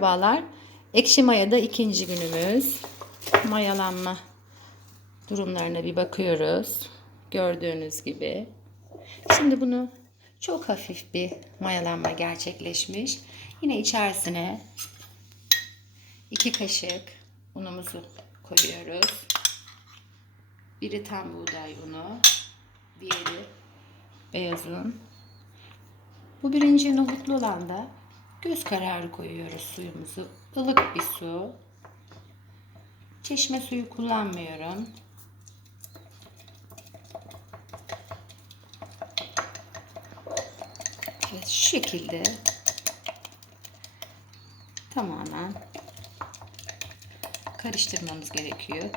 Merhabalar. Ekşi Maya'da ikinci günümüz. Mayalanma durumlarına bir bakıyoruz. Gördüğünüz gibi. Şimdi bunu çok hafif bir mayalanma gerçekleşmiş. Yine içerisine iki kaşık unumuzu koyuyoruz. Biri tam buğday unu, diğeri beyaz un. Bu birinci nohutlu olan da göz kararı koyuyoruz suyumuzu. Ilık bir su. Çeşme suyu kullanmıyorum. Evet şu şekilde tamamen karıştırmamız gerekiyor.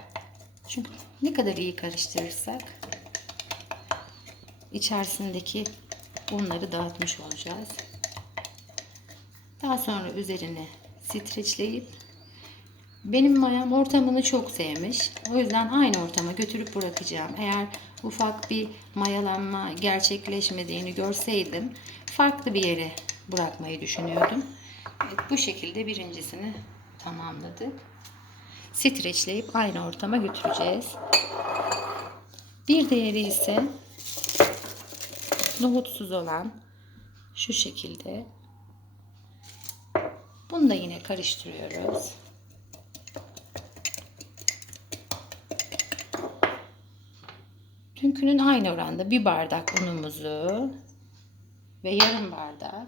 Çünkü ne kadar iyi karıştırırsak içerisindeki unları dağıtmış olacağız. Daha sonra üzerine streçleyip benim mayam ortamını çok sevmiş. O yüzden aynı ortama götürüp bırakacağım. Eğer ufak bir mayalanma gerçekleşmediğini görseydim farklı bir yere bırakmayı düşünüyordum. Evet, bu şekilde birincisini tamamladık. Streçleyip aynı ortama götüreceğiz. Bir diğeri ise nohutsuz olan şu şekilde. Bunu da yine karıştırıyoruz. Dünkünün aynı oranda bir bardak unumuzu ve yarım bardak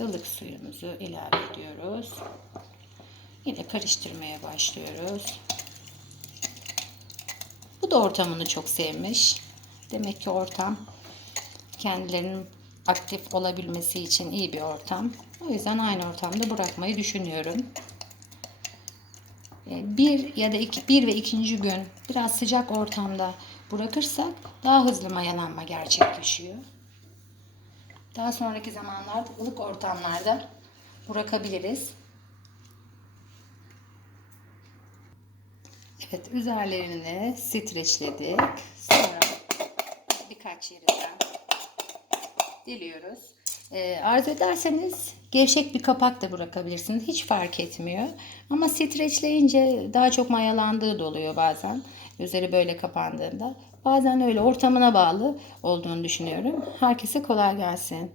ılık suyumuzu ilave ediyoruz. Yine karıştırmaya başlıyoruz. Bu da ortamını çok sevmiş. Demek ki ortam kendilerinin aktif olabilmesi için iyi bir ortam. O yüzden aynı ortamda bırakmayı düşünüyorum. Ee, Bir ya da iki, bir ve ikinci gün biraz sıcak ortamda bırakırsak daha hızlı mayalanma gerçekleşiyor. Daha sonraki zamanlarda ılık ortamlarda bırakabiliriz. Evet üzerlerini streçledik. Sonra birkaç yerinden diliyoruz. Ee, arzu ederseniz gevşek bir kapak da bırakabilirsiniz. Hiç fark etmiyor. Ama streçleyince daha çok mayalandığı da oluyor bazen. Üzeri böyle kapandığında. Bazen öyle ortamına bağlı olduğunu düşünüyorum. Herkese kolay gelsin.